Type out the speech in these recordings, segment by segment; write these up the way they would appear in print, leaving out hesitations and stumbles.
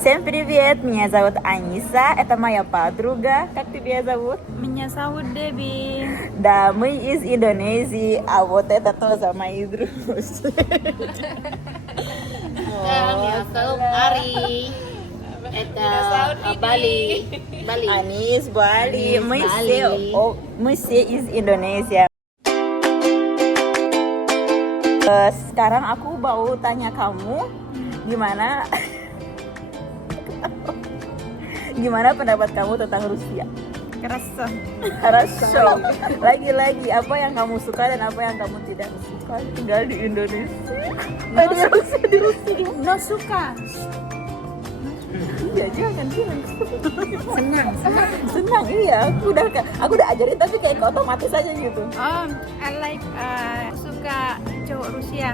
Всем привет, меня зовут Аниса, это моя подруга. Как тебя зовут? Меня зовут Деби. Да, мы из Индонезии, а вот это тоже мои друзья. Ari, это Бали. Anis, Bali, Anis, мы Bali. мы все из Indonesia. Sekarang aku mau tanya kamu gimana pendapat kamu tentang Rusia? Kerasa. Хорошо. Lagi-lagi apa yang kamu suka dan apa yang kamu tidak suka tinggal di Indonesia? Di Rusia. No suka. Iya jangan bilang. Senang. Iya. Aku udah ajarin tapi kayak otomatis aja gitu. I like suka cowok Rusia.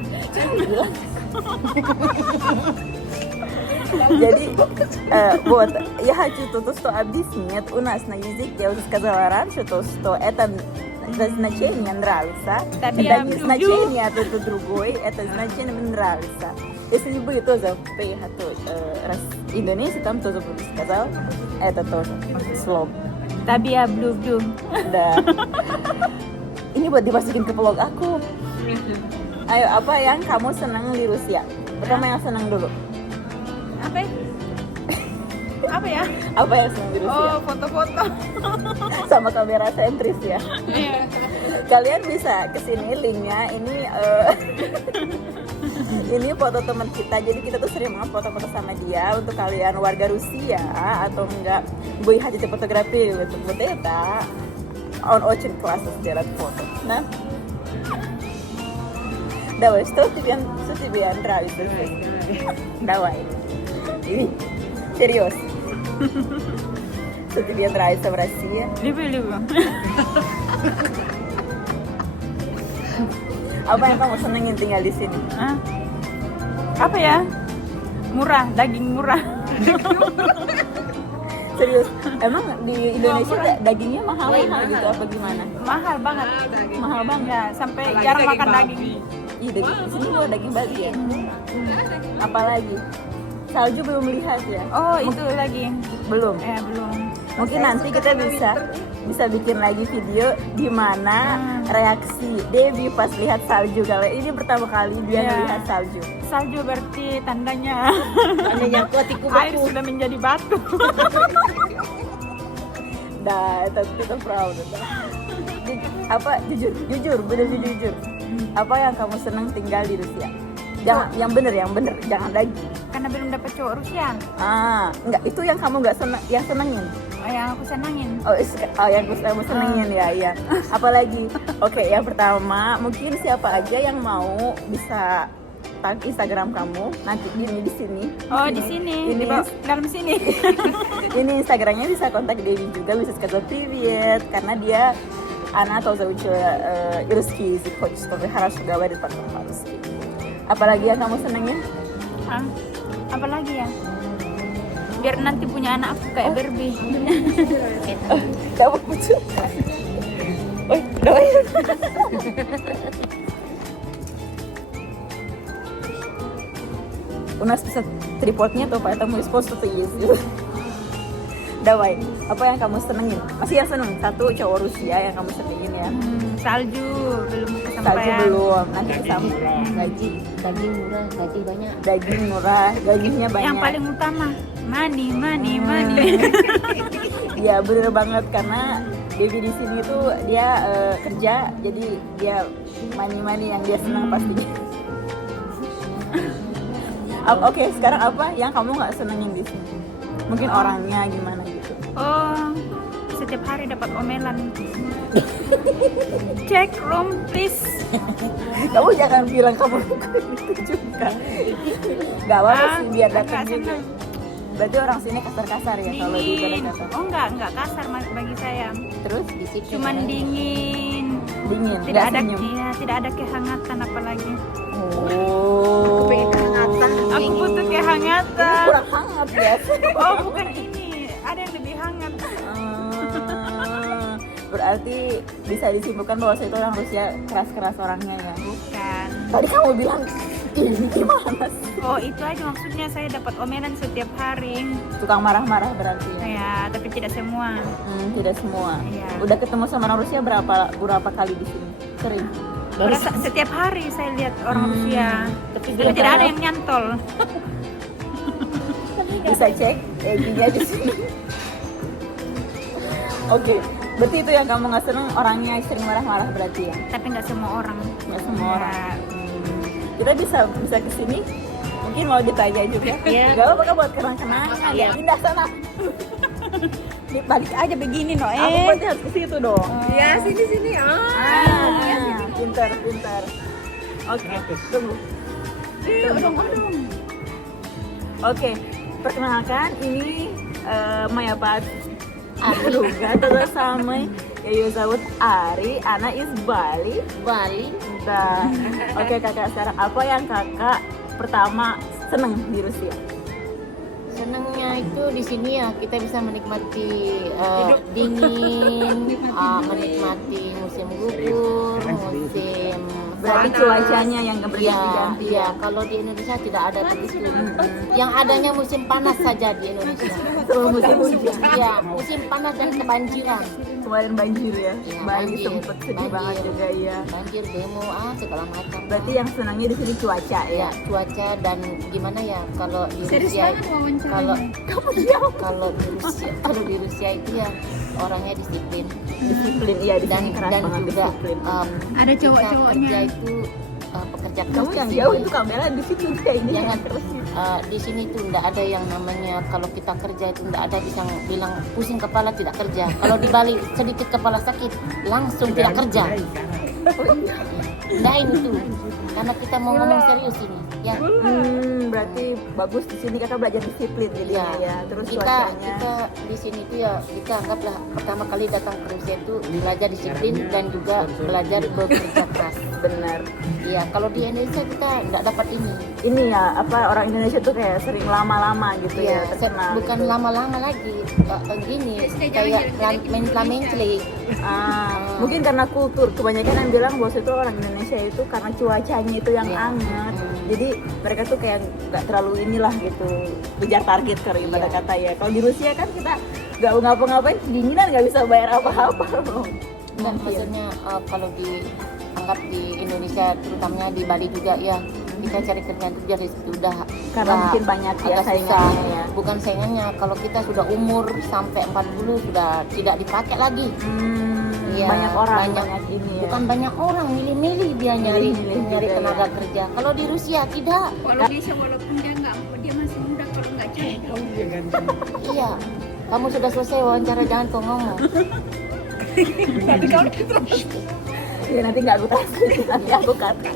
Jadi, вот, я хочу то, что объяснит. У нас на языке, я уже сказала раньше, что это значение нравится. Tapi Это я не люблю. значение, это другой, это значение нравится. Если бы тоже приехал Индонезия, там тоже бы сказал, это тоже слово. Tapi ya blue. Да. Ini buat dimasukin ke vlog aku. Ayo, apa yang kamu senang di Rusia? Pertama yang senang dulu. Apa? Apa ya? Apa yang senang di Rusia? Oh, foto-foto. Sama kamera sentris ya. Iya. Kalian bisa kesini linknya. Ini foto teman kita. Jadi kita tuh sering banget foto-foto sama dia. Untuk kalian warga Rusia atau enggak, вы хотите фотографировать вот это, он очень классно сделает фото. Да? Давай, что тебе нравится? Давай. И серьезно. Что тебе нравится в России? Люблю. Apa yang kamu senengin tinggal di sini? Apa ya? Murah, daging murah. Serius? Emang di Indonesia murah. dagingnya mahal-mahal gitu apa gimana? Mahal banget. Mahal banget. Ya, sampai jarang makan daging. Iya, daging di sini juga daging babi ya. Apalagi salju belum lihat ya? Oh, itu lagi. Belum. Belum. Mungkin nanti kita bisa bikin lagi video di mana reaksi Devi pas lihat salju. Kalau ini pertama kali dia Iya. melihat salju. Salju berarti tandanya Tandanya kuat air sudah menjadi batu. Dah, kita proud. Apa jujur, bener jujur. Apa yang kamu senang tinggal di Rusia? Jangan yang bener, jangan lagi. Karena belum dapat cowok Rusia. Enggak, itu yang kamu nggak seneng, yang senengin. Yang aku senangin. Yang kamu senengin ya, iya. Apalagi? Oke, yang pertama, mungkin siapa aja yang mau bisa tag Instagram kamu nanti ini di sini. Oh, di sini. Ini Dalam sini. ini Instagramnya bisa kontak Dewi juga, bisa сказать привет, karena dia она тоже учила русский язык, хочет, чтобы хорошо говорит по-русски. Apalagi yang kamu senengin? Apa lagi ya? Biar nanti punya anak aku kayak Barbie. Kamu lucu. Давай. У нас 50 трипод нету, поэтому используй что-то есть. Давай, apa yang kamu senengin? Masih yang seneng? Satu cowok Rusia yang kamu senengin ya? Salju belum Salju kesampaian. belum, nanti kesambung. Daging murah, gaji banyak. Daging murah, gajinya banyak. Yang paling utama money. Iya bener banget, karena Devi di sini tuh dia kerja, jadi dia money yang dia senang pastinya. Oke, sekarang apa yang kamu nggak senengin di sini? Mungkin orangnya gimana gitu? Oh, setiap hari dapat omelan. Check room please. Kamu jangan bilang kamu itu juga. Gak apa-apa sih, biar datang enggak juga. senang. Berarti orang sini kasar-kasar ya kalau di Dingin. kasar. Oh enggak kasar bagi saya. Terus Di situ Cuman dingin. dingin, Tidak nggak ada senyum. tidak ada kehangatan apalagi. Oh. pengen kehangatan. Aku butuh kehangatan. Kurang hangat ya. Oh, bukan ini. Ada yang lebih hangat. Berarti bisa disimpulkan bahwa itu orang Rusia keras-keras orangnya ya. Bukan. Tadi kamu bilang Ini gimana sih? Oh itu aja maksudnya, saya dapat omelan setiap hari. Tukang marah-marah berarti ya? Ya, tapi tidak semua. Tidak semua. Iya. Udah ketemu sama orang Rusia berapa kali di sini? Sering. Setiap hari saya lihat orang Rusia. Tapi Dan tidak ada yang nyantol. Bisa cek EG-nya di sini. Oke, berarti itu yang kamu nggak seneng, orangnya sering marah-marah berarti ya? Tapi nggak semua orang. Nggak semua Ya. orang. Kita bisa kesini, mungkin mau ditanya juga. Iya. Gak apa-apa buat kenang-kenangan. Iya. Pindah sana. Balik aja begini no. Aku berarti harus ke situ dong. Ya sini. Pintar. Oke, tunggu. Oke, perkenalkan ini Maya Pat Aluga terus sama Yayu Zawud Ari, Ana is Bali. Nah, oke kakak, sekarang apa yang kakak pertama seneng di Rusia? Senangnya itu di sini ya kita bisa menikmati dingin, menikmati musim gugur, musim Berarti panas. cuacanya yang nggak Iya, berganti-ganti iya. ya? Kalau di Indonesia tidak ada begitu. Yang adanya musim panas saja di Indonesia. Musim hujan. Iya, musim panas dan kebanjiran. Kemarin banjir ya? Iya, Bali banjir. sempet sedih banget juga ya. Banjir, demo, segala macam. Berarti yang senangnya di sini cuaca ya? ya cuaca dan gimana ya kalau di Rusia wawancara. kalau kalau di Rusia itu ya orangnya disiplin Disiplin, iya di dan sini keras dan banget juga disiplin. Ada kita cowok-cowoknya. kerja itu pekerja keras Kamu di yang sini. jauh itu kamera di situ kayak ini. Jangan di sini tuh enggak ada yang namanya kalau kita kerja itu enggak ada bisa bilang pusing kepala tidak kerja. Kalau di Bali sedikit kepala sakit langsung tidak kerja. Nah ini tuh karena kita mau ngomong serius ini ya. Berarti bagus di sini kakak belajar disiplin jadinya Ya, ya. Terus kita cuacanya. di sini tuh ya kita anggaplah pertama kali datang ke Rusia itu belajar disiplin dan juga belajar bekerja keras. Benar. Iya, kalau di Indonesia kita nggak dapat ini. Ini ya apa orang Indonesia tuh kayak sering lama-lama gitu ya. Iya, terkenal bukan gitu. lama-lama lagi gini kayak mencela-mencela. Mungkin karena kultur, kebanyakan yang bilang bahwa itu orang Indonesia itu karena cuacanya itu yang Iya. anget. Jadi mereka tuh kayak nggak terlalu inilah gitu, kejar target kalau ibarat Iya. kata ya. Kalau di Rusia kan kita nggak ngapa-ngapain, dinginan nggak bisa bayar apa-apa loh. Dan maksudnya kalau dianggap di Indonesia terutamanya di Bali juga ya kita cari kerjaan itu jadi sudah Karena mungkin banyak ya agak saingannya susah. ya. Bukan saingannya, kalau kita sudah umur sampai 40 sudah tidak dipakai lagi. Iya, Banyak orang, banyak. banyak ini ya. Bukan banyak orang, milih-milih dia nyari Milih-milih juga, tenaga ya. kerja. Kalau di Rusia tidak. Walaupun dia masih muda, kalau nggak cocok. Iya. Kamu sudah selesai wawancara, jangan kau ngomong. Ya nanti nggak aku kasih, nanti aku kata.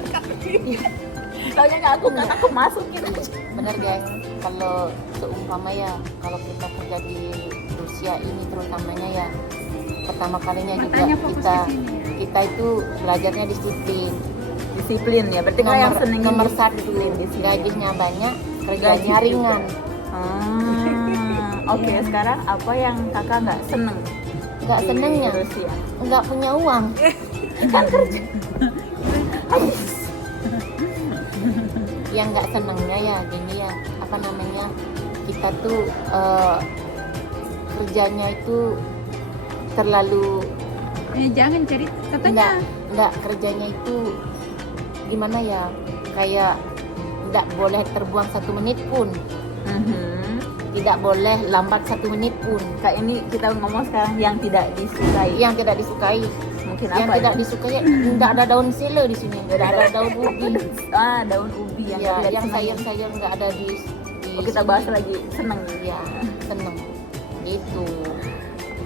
Soalnya nggak aku kata, aku masukin aja. Bener guys, kalau seumpama ya, kalau kita kerja di Rusia ini terutamanya ya, pertama kalinya juga Makanya fokus kita ke sini ya. kita itu belajarnya disiplin. Disiplin ya, berarti kalau yang seneng nomor satu disiplin di sini. gajinya banyak, kerjanya Gaji juga. ringan. Oke, sekarang apa yang kakak nggak seneng? Nggak di senengnya, Rusia? nggak punya uang. Kan kerja. Yang nggak senengnya ya gini ya, apa namanya, kita tuh kerjanya itu terlalu Jangan cari katanya. nggak kerjanya itu gimana ya, kayak nggak boleh terbuang 1 menit pun, tidak boleh lambat 1 menit pun. Kak, ini kita ngomong sekarang yang tidak disukai. Yang tidak disukai, Mungkin yang apa? tidak disukai nggak ada daun sele di sini, nggak ada daun ubi. Daun ubi yang Ya, tidak yang disenangi. sayur-sayur nggak ada di Oh, kita bahas sini. lagi seneng. Ya, seneng gitu.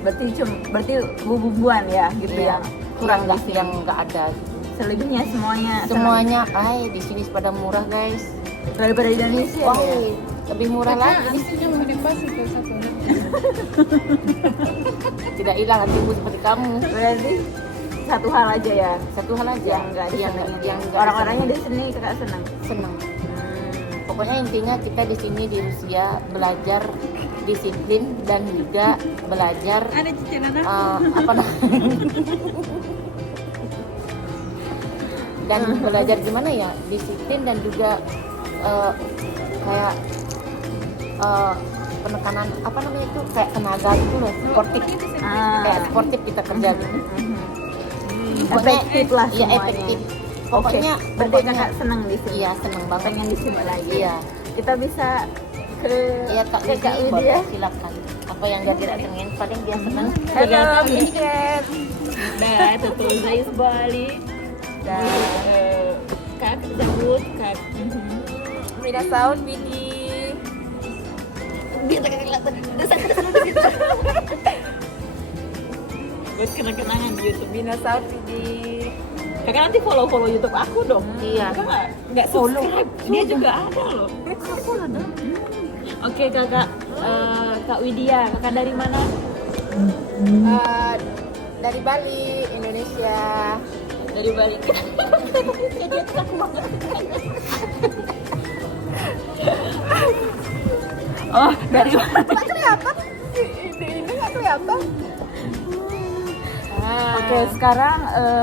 Berarti bumbuan ya gitu Iya. yang kurang di sini. yang nggak ada gitu. Selebihnya semuanya Semuanya, di sini pada murah guys. seneng. Daripada di Indonesia Wah, ya. lebih murah lagi. Tidak hilang hatimu seperti kamu. Berarti satu hal aja ya Satu hal aja yang nggak disenangi. nggak Orang-orangnya di sini kakak seneng. senang. Pokoknya intinya kita di sini di Rusia belajar disiplin dan juga belajar Ada cicilan apa namanya? dan belajar gimana ya disiplin dan juga kayak penekanan apa namanya itu kayak tenaga itu loh, sportif, kayak sportif kita kerja gitu. Efektif lah Iya, semuanya. efektif. Oke, Pokoknya berarti kakak senang di sini. Iya, seneng banget. Pengen di sini lagi. Iya. Kita bisa ke Iya Kak ke Kak Widi, Widi ya. silakan. Apa yang dia tidak pengen, paling dia senang. Halo, Biket. Dah, tutul Zais Bali. Dan Kak Zabut, Kak. Mina Saud Widi. Dia tak kelihatan. Buat kenang-kenangan di YouTube. Mina Saud Widi. Kakak nanti follow YouTube aku dong. Iya. Kakak nggak subscribe. Dia juga ada loh. Follow dong. Oke kakak, Kak Widya, kakak dari mana? Dari Bali, Indonesia. Dari Bali. Dia tuh aku banget. oh, dari mana? Nggak kelihatan. Ini nggak kelihatan. Oke, sekarang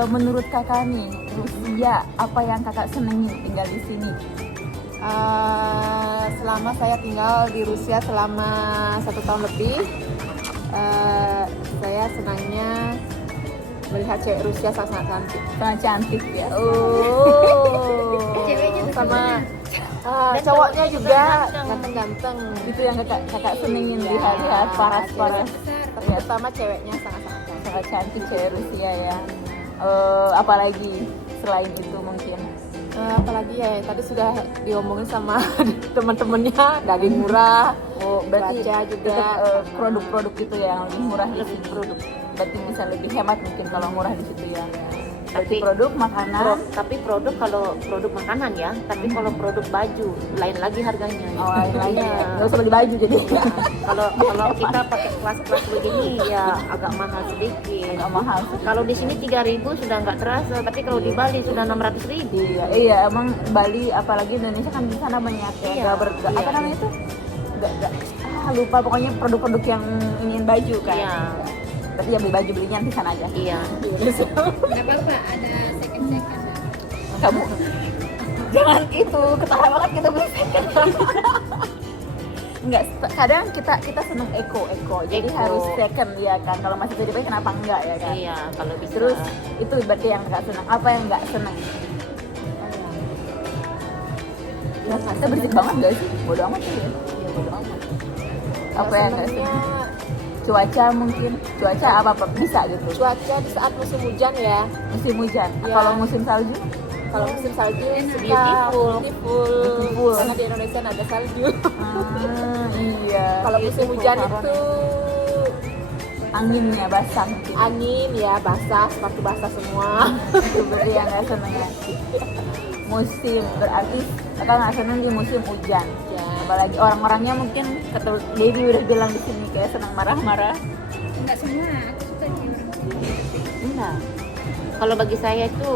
menurut kakak nih, Rusia apa yang kakak senengin tinggal di sini? Selama saya tinggal di Rusia selama 1 tahun lebih, saya senangnya melihat cewek Rusia sangat cantik. Sangat cantik ya. Oh, Ceweknya tuh sama Dan cowoknya juga ganteng. ganteng-ganteng. Itu yang kakak senengin Iya, lihat paras-paras. Terutama ceweknya sangat-sangat cantik. Sangat cantik cewek Rusia ya. Apalagi selain itu mungkin. Apalagi ya yang tadi sudah diomongin sama teman-temannya, daging murah. Oh, berarti Baca juga. tetap, produk-produk itu yang lebih murah di sini. Produk. Berarti bisa lebih hemat mungkin kalau murah di situ ya. Berarti Tapi produk makanan. tapi produk kalau produk makanan ya, tapi kalau produk baju lain lagi harganya. Oh, lain Iya. ya. Nggak usah beli baju jadi. Ya, kalau kita pakai kelas-kelas begini ya agak mahal sedikit. Agak mahal sih. Kalau di sini 3.000 sudah nggak terasa, tapi kalau di Bali sudah 600.000. Iya, emang Bali apalagi Indonesia kan di sana banyak ya. Iya, Apa iya. namanya itu? Gak, lupa pokoknya produk-produk yang ingin baju kan. Iya. Berarti ya beli baju belinya di sana aja. Iya. Nggak apa-apa, ada second. Kamu jangan itu ketawa banget kita beli second. Enggak, kadang kita seneng eco. Jadi Eco. harus second ya kan. Kalau masih jadi baik kenapa enggak ya kan? Iya, kalau bisa. Terus itu berarti yang enggak seneng. Apa yang enggak seneng? Ya, kita berisik banget gak sih? Bodoh amat sih ya. Iya, bodoh amat. Apa yang enggak seneng? Cuaca mungkin. Cuaca apa bisa gitu. Cuaca di saat musim hujan ya. Musim hujan. Iya. Kalau musim salju? Kalau musim salju suka Beautiful. beautiful. Karena di Indonesia ada salju. Iya. Kalau musim hujan itu anginnya basah mungkin. angin ya, basah, sepatu basah semua. Itu berarti yang nggak seneng ya. Musim berarti kakak nggak seneng di musim hujan. Ya. Apalagi orang-orangnya mungkin kata Debbie udah bilang di sini kayak senang marah-marah. Enggak semua, aku suka di orang sini. Enggak. Kalau bagi saya itu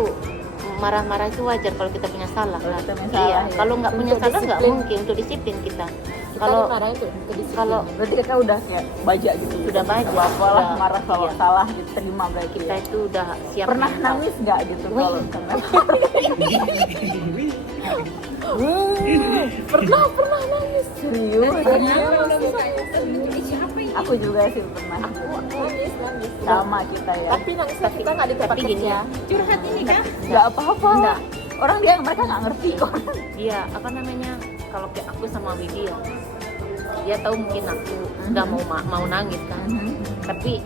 marah-marah itu wajar kalau kita punya salah. Kalau kan? kita punya salah, Iya. ya. Kalau nggak punya Untuk salah nggak disiplin. mungkin untuk disiplin kita. Kita Kalau dimarahin tuh kedisiplin. kalau Berarti kakak udah kayak baja gitu. Sudah baja, Apalah sudah. marah kalau Iya. salah diterima berarti. kita itu udah siap Pernah mental. nangis nggak gitu Wih. kalau pernah nangis serius? Siapa ini? Aku juga sih pernah. Nangis. Sama kita ya. Tapi nangisnya kita nggak di tempat tapi gini kerja. Curhat ini kah? Nggak apa-apa. Nggak. Orang mereka nggak ngerti kok. Iya, apa namanya? Kalau kayak aku sama Widi ya, dia tahu mungkin aku udah mau nangis kan. Tapi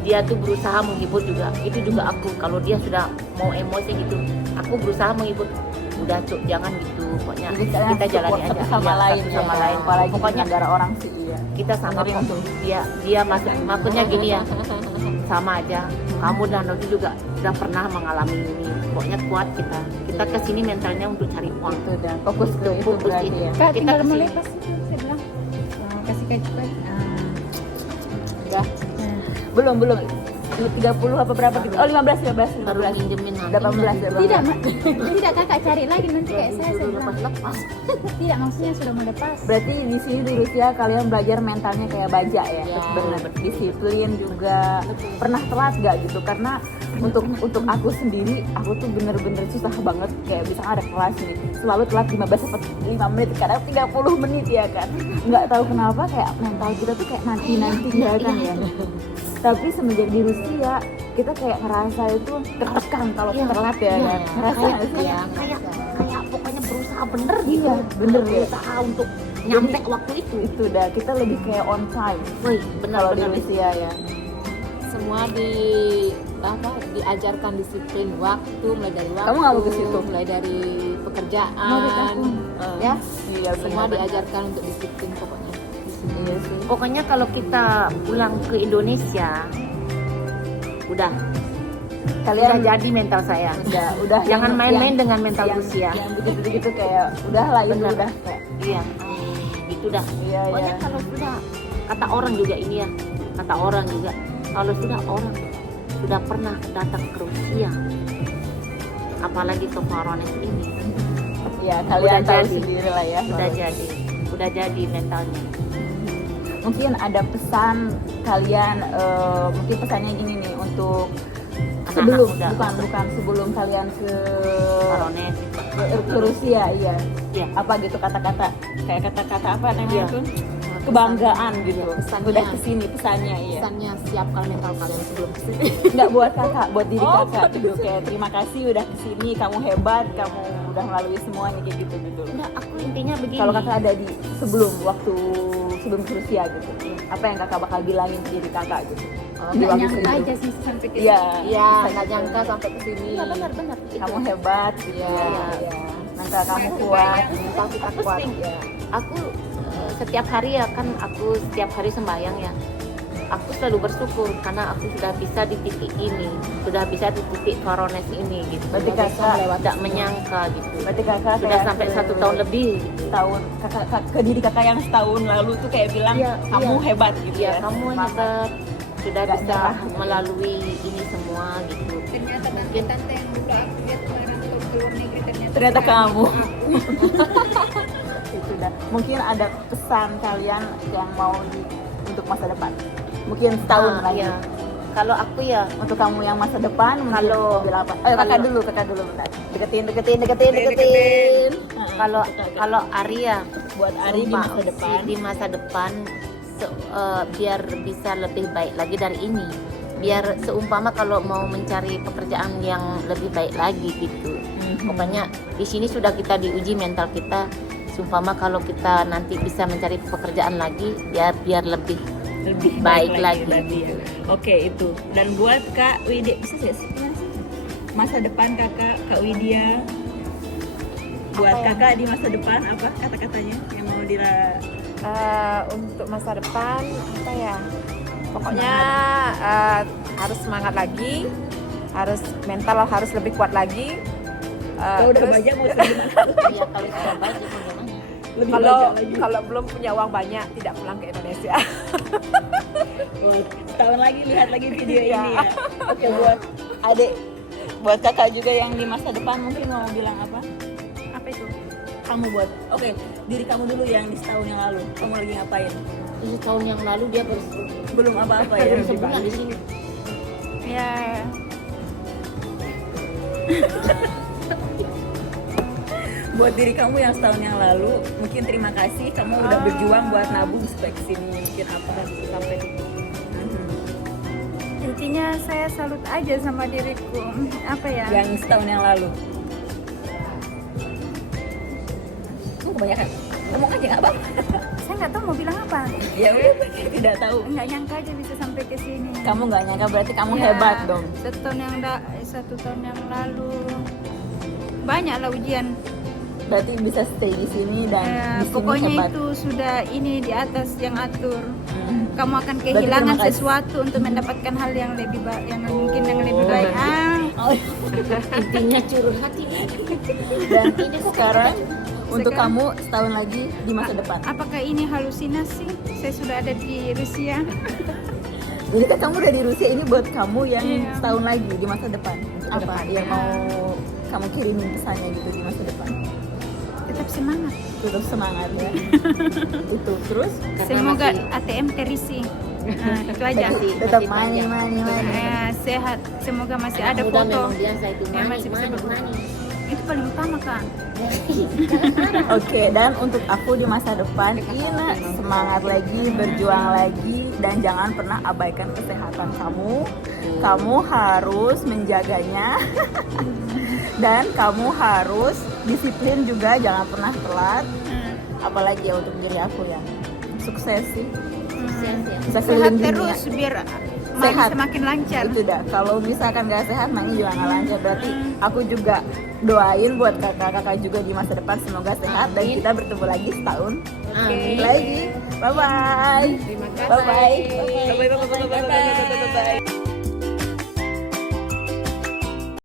dia tuh berusaha menghibur juga. Itu juga aku. Kalau dia sudah mau emosi gitu, aku berusaha menghibur. Udah Cuk, jangan gitu. Pokoknya Jadi kita jalani support aja. satu sama Iya, lain satu ya. sama lain. Apalagi Pokoknya negara orang sih iya. kita sama Dengerin kok. tuh. Dia maksudnya gini ya, sama aja. Kamu dan Rogi juga udah pernah mengalami ini. Pokoknya kuat kita. Kita kesini mentalnya untuk cari uang. Itu udah fokus ke itu Fokus berarti itu. ya. Kak, Kita tinggal kesini. melepas itu, saya bilang. Kasih kayak Udah. Belum. 30 apa berapa gitu? Oh 15 baru minjemin 18. Tidak, tidak kakak cari lagi nanti kayak saya bilang. lepas. Tidak, maksudnya sudah mau lepas. Berarti di sini di Rusia kalian belajar mentalnya kayak baja ya, Ya, benar. betul. Disiplin juga. Pernah telat gak gitu? Karena untuk aku sendiri, aku tuh bener-bener susah banget kayak bisa ada kelas nih, selalu telat 15 sampai 5 menit, kadang 30 menit ya kan. Nggak tahu kenapa kayak mental kita tuh kayak nanti ya kan ya. Tapi semenjak di Rusia kita kayak ngerasa itu tertekan kalau telat ya, kan? Ngerasa nggak sih? Kayak pokoknya berusaha bener gitu. Iya, bener ya. Berusaha untuk nyampe waktu itu. Itu dah kita lebih kayak on time Wih, benar kalau di benar. Rusia ya. Semua diajarkan disiplin waktu, mulai dari waktu, Kamu nggak mau ke situ? mulai dari pekerjaan, Iya ya semua benar. diajarkan untuk disiplin pokoknya di sini. Iya sih. Pokoknya kalau kita pulang ke Indonesia, udah Kalian jadi mental saya. udah Jangan yang- main-main yang- dengan mental yang- Rusia. Yang begitu-begitu kayak udahlah itu Benar. udah kayak Iya, gitu dah. iya Pokoknya ya. kalau sudah kata orang juga ini ya, kata orang juga kalau sudah orang sudah pernah datang ke Rusia, apalagi ke Voronezh ini, Ya kalian Udah tahu jadi. sendiri lah ya. udah jadi mentalnya. Mungkin ada pesan kalian, mungkin pesannya gini nih untuk sebelum Anak-anak muda. bukan sebelum kalian ke Voronezh ke Rusia, iya. Iya. Apa gitu kata-kata kayak kata-kata apa namanya Iya. tuh? Kebanggaan gitu. pesannya. Udah kesini pesannya iya. Pesannya siapkan mental kalian sebelum kesini. Nggak buat kakak, buat diri kakak gitu kayak terima kasih udah kesini, kamu hebat, kamu udah melalui semuanya kayak gitu gitu. Udah, aku intinya begini. Kalau kakak ada di sebelum ke Rusia gitu, apa yang kakak bakal bilangin ke diri kakak gitu? Di Nggak waktu nyangka itu. aja sih sampai ke Iya, Iya, bisa nggak gitu. nyangka sampai kesini. Iya, benar-benar. Kamu hebat, Iya. iya. Mental kamu kuat, Mental kita Aku kuat. sering, ya. aku setiap hari ya kan, aku setiap hari sembahyang ya. Aku selalu bersyukur karena aku sudah bisa di titik ini, sudah bisa di titik Voronezh ini gitu. Berarti kakak Tidak menyangka gitu. Berarti kakak Sudah kayak sampai ke 1 tahun lebih. tahun ke diri kakak yang setahun lalu tuh kayak bilang Iya, kamu iya. hebat gitu Ya, ya. kamu Semangat. hebat, sudah Nggak bisa nyerah. melalui ini semua gitu. ternyata nanti tante yang dulu aku lihat kemarin untuk ke luar negeri Ternyata kamu. Itu dah. Mungkin ada pesan kalian yang mau untuk masa depan. Mungkin setahun lagi. Ya. Kalau aku ya, Untuk kamu yang masa depan, mungkin Kalau- mau bilang apa? Kakak kalau- dulu bentar. Deketin. kalau Arya Buat Ari di masa Sumpah, depan. di masa depan biar bisa lebih baik lagi dari ini, biar seumpama kalau mau mencari pekerjaan yang lebih baik lagi gitu. Pokoknya di sini sudah kita diuji mental kita, seumpama kalau kita nanti bisa mencari pekerjaan lagi biar lebih baik lagi. berarti ya. Oke itu. Dan buat Kak Widya bisa sih masa depan Kak Widya. Buat Apa ya? kakak di masa depan apa kata-katanya yang mau Untuk masa depan apa ya? Pokoknya harus semangat lagi, harus mental harus lebih kuat lagi. Kalau udah Terus, banyak mau gimana? Ya kalau sudah baik itu gimana? Lebih kalau banyak lagi. kalau belum punya uang banyak tidak pulang ke Indonesia. Oh, setahun lagi lihat lagi video Iya. ini ya. Oke buat adik, buat kakak juga yang di masa depan mungkin mau bilang apa? apa itu Kamu buat, oke, diri kamu dulu yang di setahun yang lalu. Kamu lagi ngapain? 7 tahun yang lalu dia Belum apa-apa ya. baru sebulan di sini. ya Buat diri kamu yang setahun yang lalu, mungkin terima kasih kamu udah berjuang buat nabung supaya kesini. Mungkin apa sampai intinya saya salut aja sama diriku apa ya yang setahun yang lalu. Kamu kebanyakan ngomong aja nggak apa-apa. saya nggak tahu mau bilang apa Ya udah, tidak tahu. nggak nyangka aja bisa sampai ke sini Kamu nggak nyangka berarti kamu Ya, hebat dong. 1 tahun yang lalu banyak lah ujian. Berarti bisa stay di sini dan Ya, di sini pokoknya hebat. itu sudah ini di atas yang atur. Hmm. Kamu akan Berarti kehilangan terima kasih. sesuatu untuk mendapatkan hal yang lebih baik, yang mungkin yang lebih baik. Oh, Intinya curhat ini. dan ini sekarang untuk Sekarang- kamu setahun lagi di masa depan. Apakah ini halusinasi? Saya sudah ada di Rusia. Ini kan kamu udah di Rusia, ini buat kamu yang Iya. setahun lagi di masa depan. Apa depan, yang mau kamu kirimin pesannya gitu di masa depan? Tetap semangat. Tetap semangat ya. Itu terus Karena Semoga masih- ATM terisi. Nah, itu aja. tetap masih money. Sehat. Semoga masih Anak ada muda foto. memang biasa itu Yang masih bisa money. Itu paling utama Kak. Oke, dan untuk aku di masa depan, Ina semangat lagi, berjuang lagi, dan jangan pernah abaikan kesehatan kamu. Kamu harus menjaganya, dan kamu harus disiplin juga, jangan pernah telat. Apalagi ya untuk diri aku ya, sukses sih, Sukses ya. bisa Sehat keliling dunia. terus biar Mami Sehat. semakin lancar. Itu dah, kalau misalkan gak sehat, Mami juga gak lancar. Berarti aku juga doain buat kakak-kakak juga di masa depan semoga sehat dan Amin. kita bertemu lagi setahun Amin. lagi. Bye bye. Terima kasih. Bye bye. Bye bye. Bye bye. Bye bye. Bye bye.